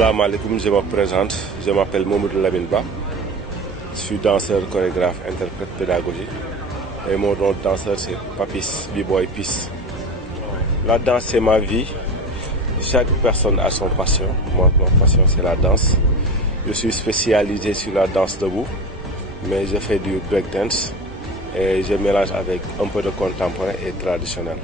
Salam alaikum, je me présente, je m'appelle Mamadou Lamine Ba, je suis danseur, chorégraphe, interprète, pédagogique et mon nom de danseur c'est Papis, B-Boy Peace. La danse c'est ma vie, chaque personne a son passion, moi ma passion c'est la danse. Je suis spécialisé sur la danse debout, mais je fais du breakdance et je mélange avec un peu de contemporain et traditionnel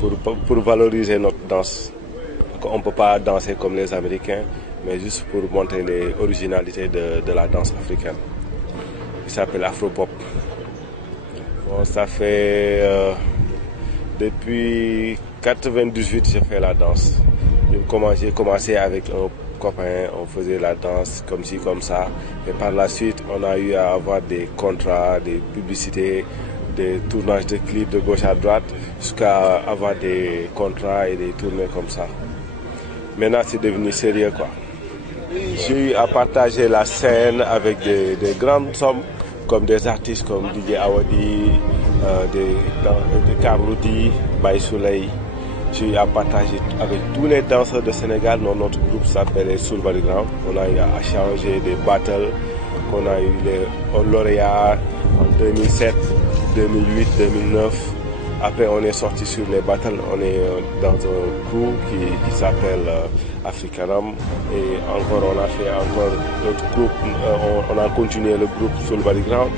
pour valoriser notre danse. On ne peut pas danser comme les Américains, mais juste pour montrer les originalités de la danse africaine. Il s'appelle Afropop. Bon, ça fait depuis 98 je fais la danse. J'ai commencé avec un copain, on faisait la danse comme ci, comme ça. Et par la suite, on a eu à avoir des contrats, des publicités, des tournages de clips de gauche à droite, jusqu'à avoir des contrats et des tournées comme ça. Maintenant, c'est devenu sérieux, quoi. J'ai eu à partager la scène avec des grandes sommes, comme des artistes comme DJ Awadi, des Karloudi, Baye Soleil. J'ai eu à partager avec tous les danseurs de Sénégal. Notre groupe s'appelait Soul Background. On a eu à changer des battles, qu'on a eu les lauréats en 2007, 2008, 2009. Après, on est sorti sur les battles, on est dans un groupe qui s'appelle Africanam. Et encore, on a fait encore d'autres groupes. On a continué le groupe Soul Background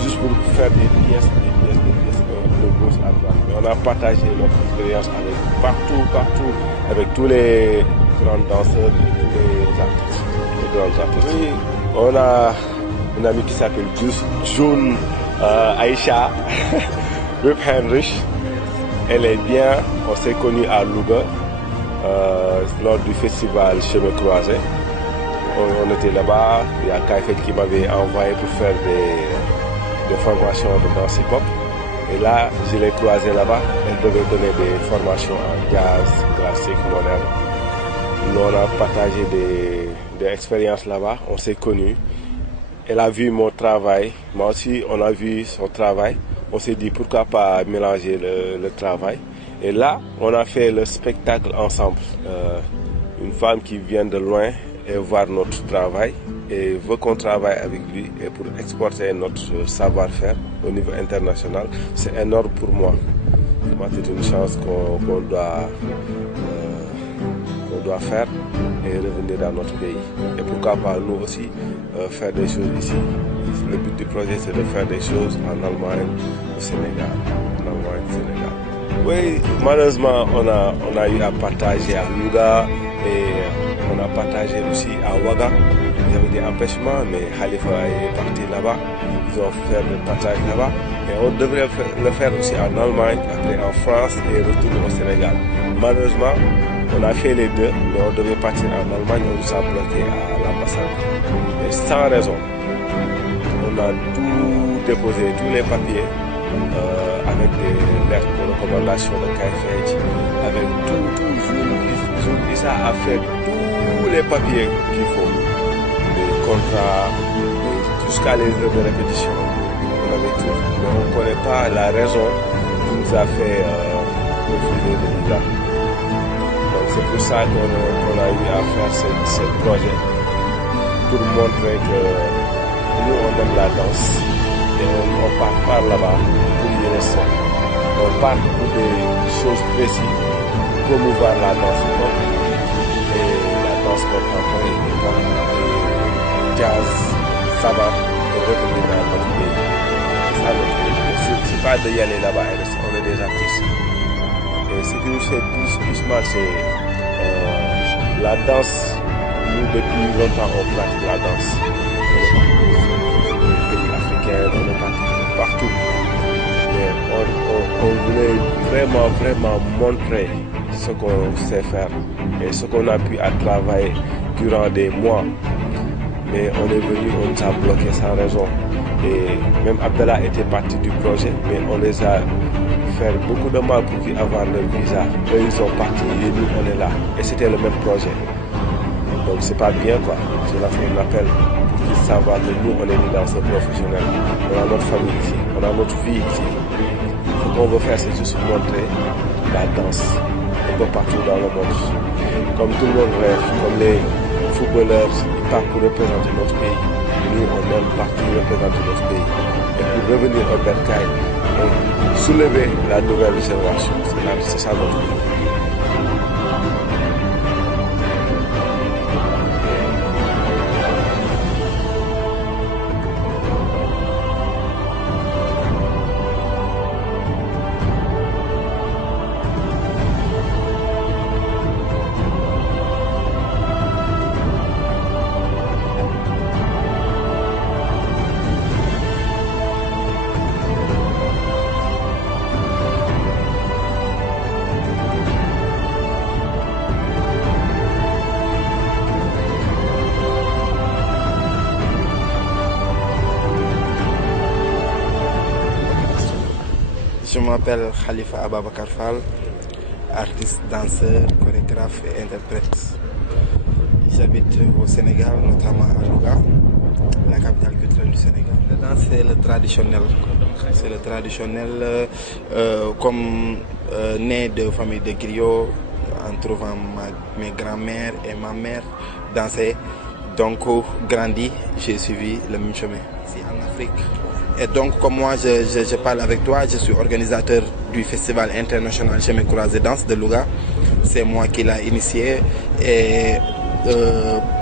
juste pour faire des pièces de gauche à droite. On a partagé notre expérience avec partout, avec tous les grands danseurs, tous les artistes, les grands artistes. Oui, on a une amie qui s'appelle June Aïcha. Rip Heinrich, elle est bien, on s'est connus à Louga lors du festival Chemin Croisé. On était là-bas, il y a Kaifet qui m'avait envoyé pour faire des formations de danse hip-hop. Et là, je l'ai croisée là-bas, elle devait donner des formations en jazz, classique, moderne. Nous, on a partagé des expériences là-bas, on s'est connus. Elle a vu mon travail, moi aussi on a vu son travail. On s'est dit pourquoi pas mélanger le travail. Et là, on a fait le spectacle ensemble. Une femme qui vient de loin et voir notre travail et veut qu'on travaille avec lui et pour exporter notre savoir-faire au niveau international, c'est énorme pour moi. C'est une chance qu'on doit faire et revenir dans notre pays. Et pourquoi pas nous aussi faire des choses ici. Le but du projet c'est de faire des choses en Allemagne, au Sénégal. Oui, malheureusement on a eu à partager à Louga et on a partagé aussi à Ouaga. Il y avait des empêchements, mais Khalifa est parti là-bas. Ils ont fait le partage là-bas. Et on devrait le faire aussi en Allemagne, après en France et retourner au Sénégal. Malheureusement, on a fait les deux, mais on devait partir en Allemagne, on nous a bloqué à l'ambassade. Et sans raison. On a tout déposé, tous les papiers, avec des lettres de recommandation de Kaifet, avec tout. Issa a fait tous les papiers qu'il faut, des contrats, jusqu'à les heures de répétition. On avait tout, mais on ne connaît pas la raison qui nous a fait refuser le visa. Donc c'est pour ça qu'on a eu à faire ce projet, pour montrer que nous on aime la danse et on part par là-bas pour y rester. On part pour des choses précises, promouvoir la danse et la danse contemporaine et jazz, sabbat et revenir dans notre pays. C'est ça notre pays. C'est pas d'y aller là-bas, on est des artistes. Et ce qui nous fait plus mal, c'est la danse. Nous depuis longtemps on pratique la danse. On est parti partout. Mais on voulait vraiment montrer ce qu'on sait faire et ce qu'on a pu à travailler durant des mois. Mais on est venu, on nous a bloqué sans raison. Et même Abdallah était parti du projet, mais on les a fait beaucoup de mal pour qu'ils aient leur visa. Eux, ils sont partis et nous, on est là. Et c'était le même projet. Donc c'est pas bien, quoi. Je leur fais un appel pour qu'ils savent que nous, on est des danseurs professionnels. On a notre famille ici, on a notre vie ici. Ce qu'on veut faire, c'est juste montrer la danse un peu partout dans le monde. Comme tout le monde rêve, comme footballeur, il part pour représenter notre pays. Nous, on aime partir représenter notre pays. Et pour revenir au Bercail, soulever la nouvelle génération, c'est ça notre but. Je m'appelle Khalifa Ababakar Fall, artiste, danseur, chorégraphe et interprète. J'habite au Sénégal, notamment à Louga, la capitale culturelle du Sénégal. La danse, c'est le traditionnel. C'est le traditionnel, comme né de famille de griots, en trouvant mes grands-mères et ma mère danser. Donc, grandi, j'ai suivi le même chemin. Ici en Afrique. Et donc, comme moi, je parle avec toi, je suis organisateur du Festival international Chemin Croisé Danse de Louga. C'est moi qui l'ai initié. Et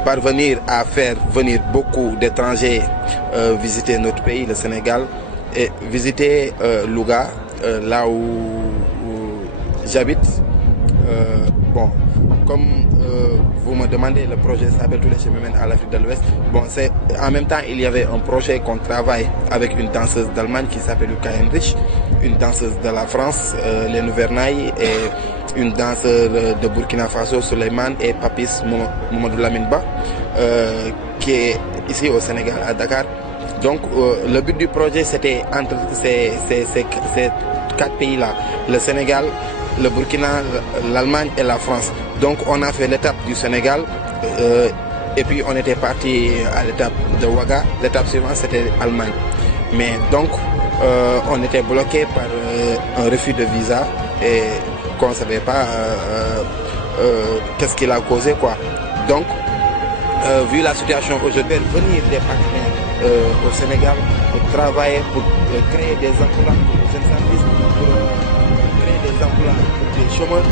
parvenir à faire venir beaucoup d'étrangers visiter notre pays, le Sénégal, et visiter Louga, là où j'habite. Bon, comme vous me demandez, le projet s'appelle Tous les chemins mènent à l'Afrique de l'Ouest. Bon, en même temps, il y avait un projet qu'on travaille avec une danseuse d'Allemagne qui s'appelle Luca Heinrich, une danseuse de la France, Lénou Vernaille, et une danseuse de Burkina Faso, Souleymane, et Papis Mamadou Lamine Ba, qui est ici au Sénégal, à Dakar. Donc, le but du projet, c'était entre ces quatre pays-là, le Sénégal, le Burkina, l'Allemagne et la France. Donc on a fait l'étape du Sénégal et puis on était parti à l'étape de Ouaga. L'étape suivante c'était l'Allemagne. Mais donc on était bloqué par un refus de visa et qu'on ne savait pas qu'est-ce qu'il a causé quoi. Donc vu la situation aujourd'hui, venir des partenaires au Sénégal pour travailler, pour créer des emplois pour les jeunes services, pour créer des emplois pour les chômeurs.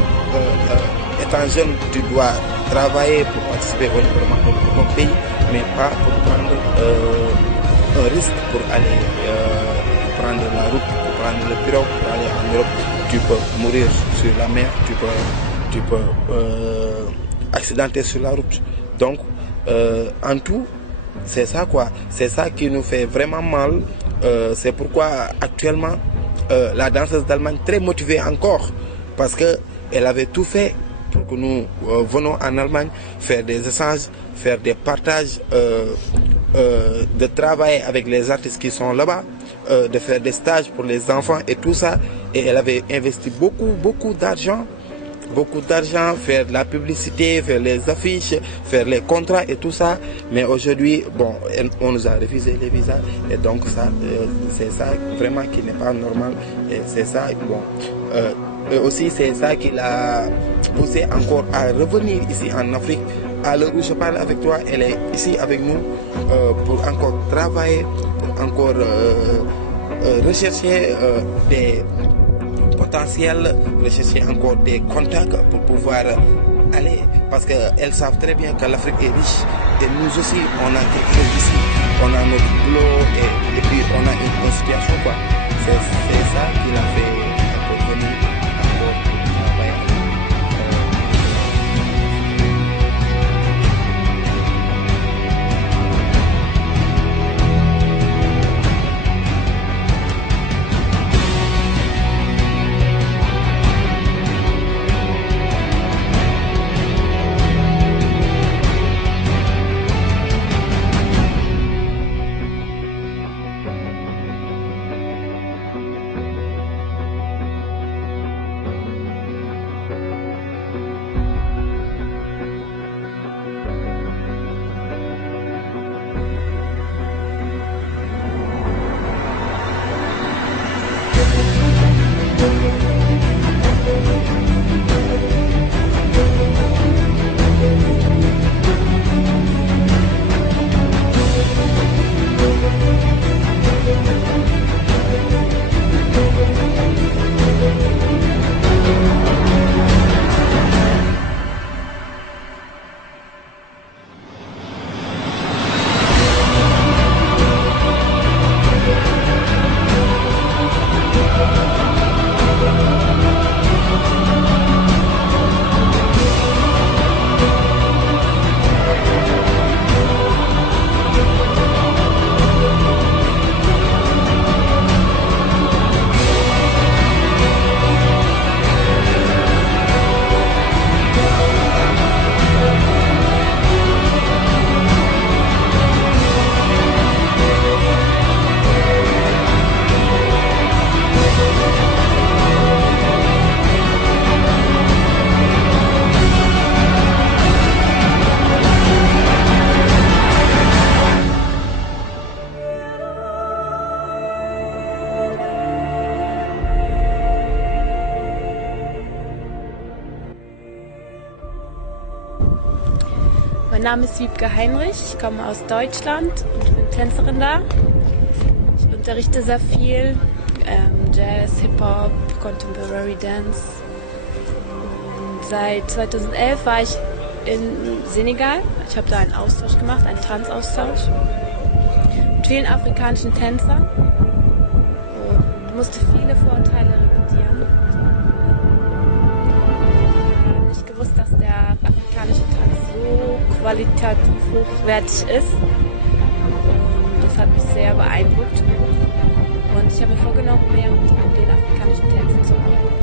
Étant jeune, tu dois travailler pour participer au développement de ton pays, mais pas pour prendre un risque pour aller prendre la route, pour prendre le pirogue, pour aller en Europe. Tu peux mourir sur la mer, tu peux accidenter sur la route. Donc, en tout, c'est ça quoi. C'est ça qui nous fait vraiment mal. C'est pourquoi actuellement, la danseuse d'Allemagne, très motivée encore, parce qu'elle avait tout fait pour que nous venons en Allemagne faire des échanges, faire des partages, de travailler avec les artistes qui sont là-bas, de faire des stages pour les enfants et tout ça. Et elle avait investi beaucoup d'argent, faire de la publicité, faire les affiches, faire les contrats et tout ça. Mais aujourd'hui, bon, on nous a refusé les visas et donc ça, c'est ça vraiment qui n'est pas normal. Et c'est ça, bon. Et aussi, c'est ça qui l'a poussé encore à revenir ici en Afrique. À l'heure où je parle avec toi, elle est ici avec nous pour encore travailler, pour encore rechercher des potentiels, rechercher encore des contacts pour pouvoir aller. Parce qu'elles savent très bien que l'Afrique est riche et nous aussi, on a quelque chose ici. On a notre boulot et puis on a une situation quoi. C'est ça qui l'a fait encore venir. Name ist Wiebke Heinrich, ich komme aus Deutschland und bin Tänzerin da. Ich unterrichte sehr viel, Jazz, Hip-Hop, Contemporary Dance. Und seit 2011 war ich in Senegal. Ich habe da einen Austausch gemacht, einen Tanzaustausch mit vielen afrikanischen Tänzern und musste viele Vorurteile revidieren. Ich habe nicht gewusst, dass der afrikanische Tanz so qualitativ hochwertig ist. Und das hat mich sehr beeindruckt. Und ich habe mir vorgenommen, mehr mit den afrikanischen Tänzen zu arbeiten.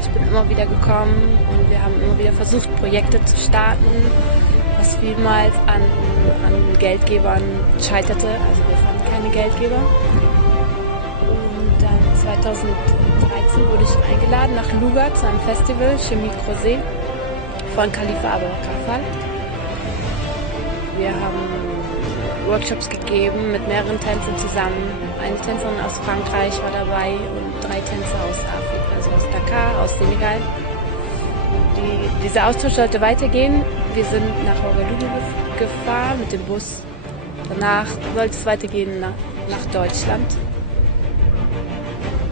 Ich bin immer wieder gekommen und wir haben immer wieder versucht, Projekte zu starten, was vielmals an Geldgebern scheiterte. Also wir fanden keine Geldgeber. Und dann 2013 wurde ich eingeladen nach Louga zu einem Festival, Chemie Crozet, von Khalifa Abou-Bakr. Wir haben Workshops gegeben mit mehreren Tänzern zusammen. Eine Tänzerin aus Frankreich war dabei und 3 Tänzer aus Afrika, also aus Dakar, aus Senegal. Dieser Austausch sollte weitergehen. Wir sind nach Ouagadougou gefahren mit dem Bus. Danach sollte es weitergehen nach Deutschland.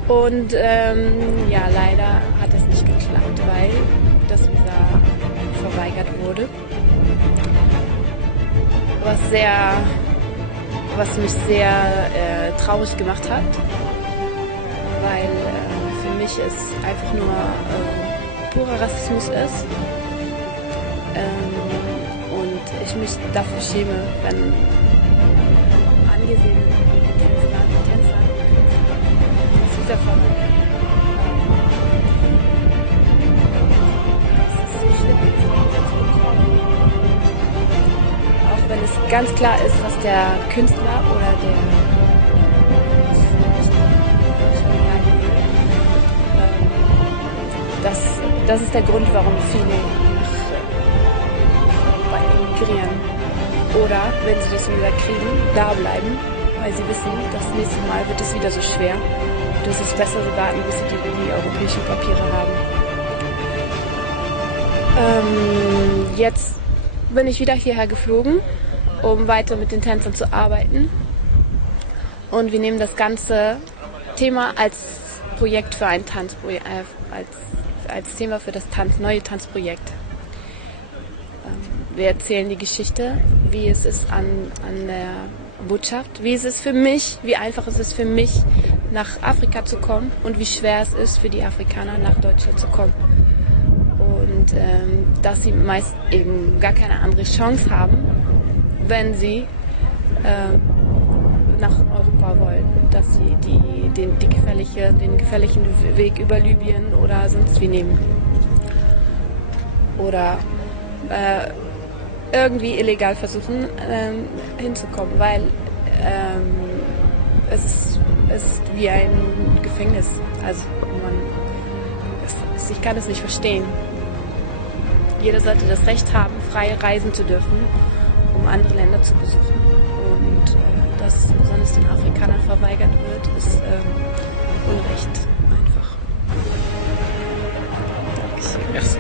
Und ja, leider hat es nicht geklappt, weil das Visa verweigert wurde. Was mich sehr traurig gemacht hat, weil für mich es einfach nur purer Rassismus ist und ich mich dafür schäme, wenn angesehene Tänzer aus dieser Form wenn es ganz klar ist, was der Künstler oder das ist der Grund, warum viele nach emigrieren. Oder, wenn sie das wieder kriegen, da bleiben, weil sie wissen, das nächste Mal wird es wieder so schwer. Und es ist besser, sie warten, bis sie die europäischen Papiere haben. Jetzt bin ich wieder hierher geflogen, um weiter mit den Tänzern zu arbeiten. Und wir nehmen das ganze Thema als Projekt für ein Tanzprojekt, als Thema für das neue Tanzprojekt. Wir erzählen die Geschichte, wie es ist an der Botschaft, wie einfach es ist für mich, nach Afrika zu kommen und wie schwer es ist für die Afrikaner, nach Deutschland zu kommen. Und dass sie meist eben gar keine andere Chance haben, wenn sie nach Europa wollen, dass sie den gefährlichen Weg über Libyen oder sonst wie nehmen. Oder irgendwie illegal versuchen hinzukommen, weil es ist wie ein Gefängnis. Also ich kann es nicht verstehen. Jeder sollte das Recht haben, frei reisen zu dürfen, um andere Länder zu besuchen. Und dass besonders den Afrikanern verweigert wird, ist Unrecht einfach. Dankeschön. Merci.